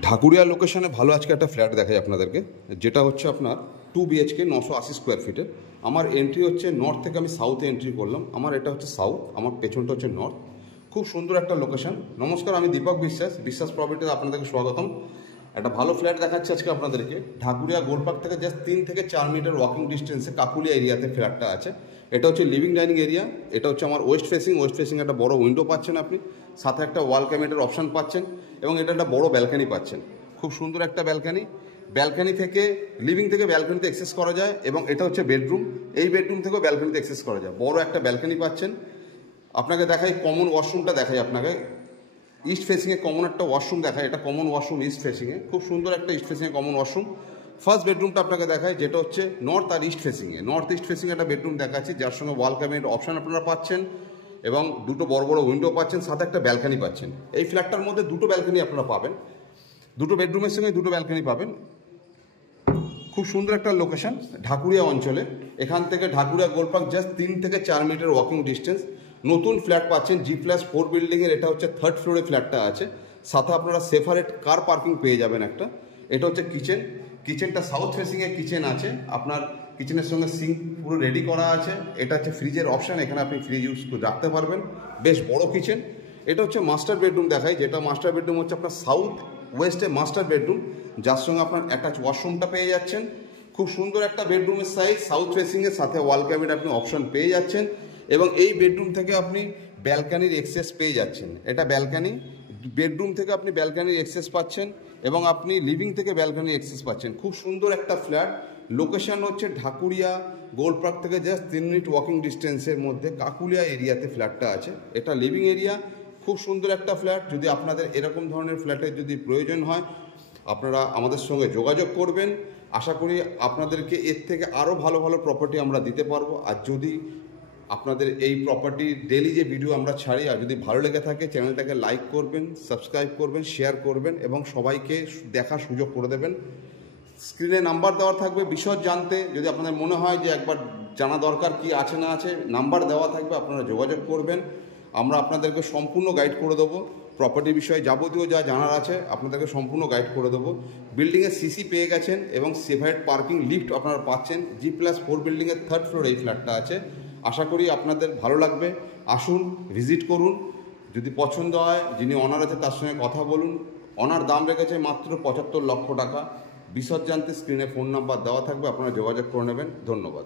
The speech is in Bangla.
ঢাকুরিয়া লোকেশনে ভালো আজকে একটা ফ্ল্যাট দেখাই আপনাদেরকে, যেটা হচ্ছে আপনার 2 BHK 980 স্কোয়ার ফিটের। আমার এন্ট্রি হচ্ছে নর্থ থেকে, আমি সাউথে এন্ট্রি করলাম। আমার এটা হচ্ছে সাউথ, আমার পেছনটা হচ্ছে নর্থ। খুব সুন্দর একটা লোকেশন। নমস্কার, আমি দীপক বিশ্বাস, বিশ্বাস প্রপার্টিতে আপনাদেরকে স্বাগতম। একটা ভালো ফ্ল্যাট দেখাচ্ছি আজকে আপনাদেরকে। ঢাকুরিয়া গোলপার্ক থেকে জাস্ট 3 থেকে 4 মিটার ওয়াকিং ডিস্টেন্সে কাকুলিয়া এরিয়াতে ফ্ল্যাটটা আছে। এটা হচ্ছে লিভিং ডাইনিং এরিয়া। এটা হচ্ছে আমার ওয়েস্ট ফেসিং একটা বড় উইন্ডো পাচ্ছেন আপনি, সাথে একটা ওয়াল ক্যাবিনেটের অপশান পাচ্ছেন, এবং এটা একটা বড় ব্যালকানি পাচ্ছেন। খুব সুন্দর একটা ব্যালকানি থেকে লিভিং থেকে ব্যালকানিতে অ্যাক্সেস করা যায়, এবং এটা হচ্ছে বেডরুম। এই বেডরুম থেকেও ব্যালকানিতে অ্যাক্সেস করা যায়। বড় একটা ব্যালকানি পাচ্ছেন। আপনাকে দেখাই কমন ওয়াশরুমটা, দেখাই আপনাকে। ইস্ট ফেসিংয়ে কমন একটা ওয়াশরুম দেখায়, এটা কমন ওয়াশরুম ইস্ট ফেসিংয়ে। খুব সুন্দর একটা ইস্ট ফেসিংয়ে কমন ওয়াশরুম। ফার্স্ট বেডরুমটা আপনাকে দেখায়, যেটা হচ্ছে নর্থ আর ইস্ট ফেসিংয়ে। নর্থ ইস্ট ফেসিংয়ে একটা বেডরুম দেখাচ্ছি, যার সঙ্গে ওয়াল ক্যাবিনেট অপশান আপনারা পাচ্ছেন, এবং দুটো বড় বড় উইন্ডো পাচ্ছেন, সাথে একটা ব্যালকানি পাচ্ছেন। এই ফ্ল্যাটটার মধ্যে দুটো ব্যালকানি আপনারা পাবেন, দুটো বেডরুমের সঙ্গে দুটো ব্যালকানি পাবেন। খুব সুন্দর একটা লোকেশন ঢাকুরিয়া অঞ্চলে। এখান থেকে ঢাকুরিয়া গোলপার্ক জাস্ট 3 থেকে 4 মিটার ওয়াকিং ডিস্টেন্স। নতুন ফ্ল্যাট পাচ্ছেন G+4 বিল্ডিংয়ের। এটা হচ্ছে 3rd ফ্লোরে ফ্ল্যাটটা আছে, সাথে আপনারা সেপারেট কার পার্কিং পেয়ে যাবেন একটা। এটা হচ্ছে কিচেনটা সাউথ ফেসিংয়ে কিচেন আছে আপনার। কিচেনের সঙ্গে সিঙ্ক পুরো রেডি করা আছে। এটা হচ্ছে ফ্রিজের অপশান, এখানে আপনি ফ্রিজ ইউজ করে রাখতে পারবেন। বেশ বড় কিচেন। এটা হচ্ছে মাস্টার বেডরুম দেখাই, যেটা মাস্টার বেডরুম হচ্ছে আপনার সাউথ ওয়েস্টে মাস্টার বেডরুম, যার সঙ্গে আপনার অ্যাটাচ ওয়াশরুমটা পেয়ে যাচ্ছেন। খুব সুন্দর একটা বেডরুমের সাইজ, সাউথ ফেসিংয়ের, সাথে ওয়াল ক্যাবিনেট আপনি অপশন পেয়ে যাচ্ছেন, এবং এই বেডরুম থেকে আপনি ব্যালকানির অ্যাক্সেস পেয়ে যাচ্ছেন। এটা ব্যালকানি, বেডরুম থেকে আপনি ব্যালকানির অ্যাক্সেস পাচ্ছেন, এবং আপনি লিভিং থেকে ব্যালকানির অ্যাক্সেস পাচ্ছেন। খুব সুন্দর একটা ফ্ল্যাট। লোকেশন হচ্ছে ঢাকুরিয়া গোলপার্ক থেকে জাস্ট 3 মিনিট ওয়াকিং ডিস্টেন্সের মধ্যে কাকুলিয়া এরিয়াতে ফ্ল্যাটটা আছে। এটা লিভিং এরিয়া। খুব সুন্দর একটা ফ্ল্যাট। যদি আপনাদের এরকম ধরনের ফ্ল্যাটের যদি প্রয়োজন হয়, আপনারা আমাদের সঙ্গে যোগাযোগ করবেন। আশা করি আপনাদেরকে এর থেকে আরও ভালো ভালো প্রপার্টি আমরা দিতে পারবো। আর যদি আপনাদের এই প্রপার্টি ডেলি যে ভিডিও আমরা ছাড়ি, আর যদি ভালো লেগে থাকে, চ্যানেলটাকে লাইক করবেন, সাবস্ক্রাইব করবেন, শেয়ার করবেন, এবং সবাইকে দেখার সুযোগ করে দেবেন। স্ক্রিনে নাম্বার দেওয়া থাকবে বিশদ জানতে। যদি আপনাদের মনে হয় যে একবার জানা দরকার কি আছে না আছে, নাম্বার দেওয়া থাকবে, আপনারা যোগাযোগ করবেন। আমরা আপনাদেরকে সম্পূর্ণ গাইড করে দেবো। প্রপার্টি বিষয়ে যাবতীয় যা জানার আছে আপনাদেরকে সম্পূর্ণ গাইড করে দেবো। বিল্ডিংয়ের সিসি পেয়ে গেছেন, এবং সেপারেট পার্কিং লিফট আপনারা পাচ্ছেন। G+4 বিল্ডিংয়ের 3rd ফ্লোরে এই ফ্ল্যাটটা আছে। আশা করি আপনাদের ভালো লাগবে। আসুন, ভিজিট করুন। যদি পছন্দ হয়, যিনি অনার আছে তার সঙ্গে কথা বলুন। অনার দাম রেখেছে মাত্র 75 লক্ষ টাকা। বিশদ জানতে স্ক্রিনে ফোন নাম্বার দেওয়া থাকবে, আপনারা যোগাযোগ করে নেবেন। ধন্যবাদ।